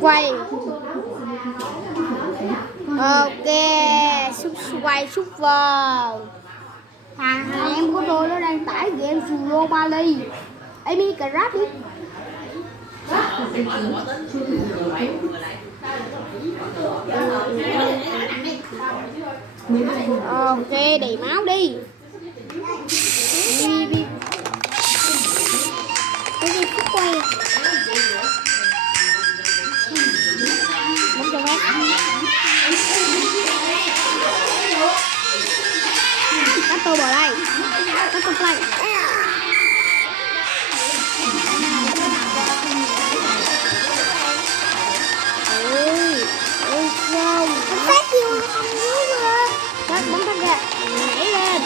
quay. Ok, xúc quay xúc vào. Thằng em của tôi nó đang tải game Suro Bali. Amy cà rap đi. Ok, đầy máu đi. Cái gì xúc quay. 400 mét. Cắt tôi bỏ đây. Cắt tôi play. Ôi sao phát gì không nhớ rồi. Cắt bấm cắt ra. Nhảy lên.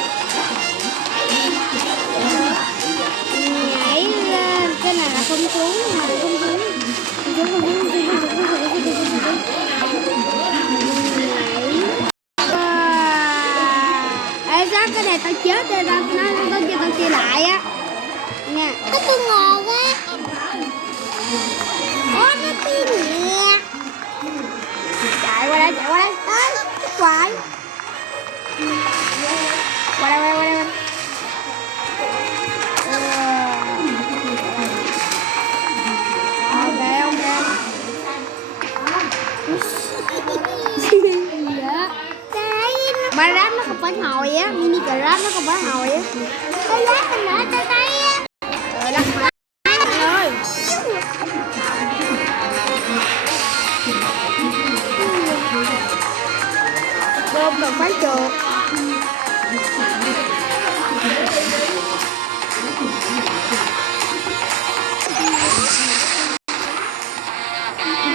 Nhảy lên. Cái này là không xuống. Mà không xuống. Ê sao cái này tao chết rồi, tao chia lại á nè. Cái tôi ngồi quá. Nó tim nhẹ. Chạy qua đây tới hoài. Qua đây. Ok. Ba ráp nó không phải hồi á, mini cà ráp nó không phải hồi á. Cái ráp mình ở tay tay á. Lắc má ơi. Đôm cần phải trượt.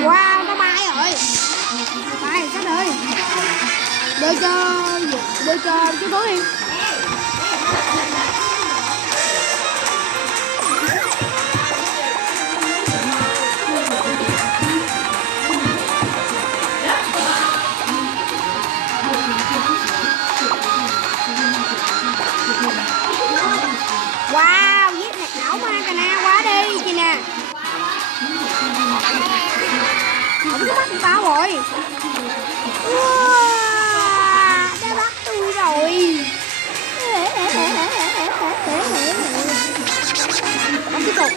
Wow, nó bay rồi. Bay sắp ơi. Đưa cho chú tối đi. Wow, giết này ảo ma cà na quá đi chị nè. Không có bắt tao rồi. Đã bắt tôi rồi. Bắt tiếp tục.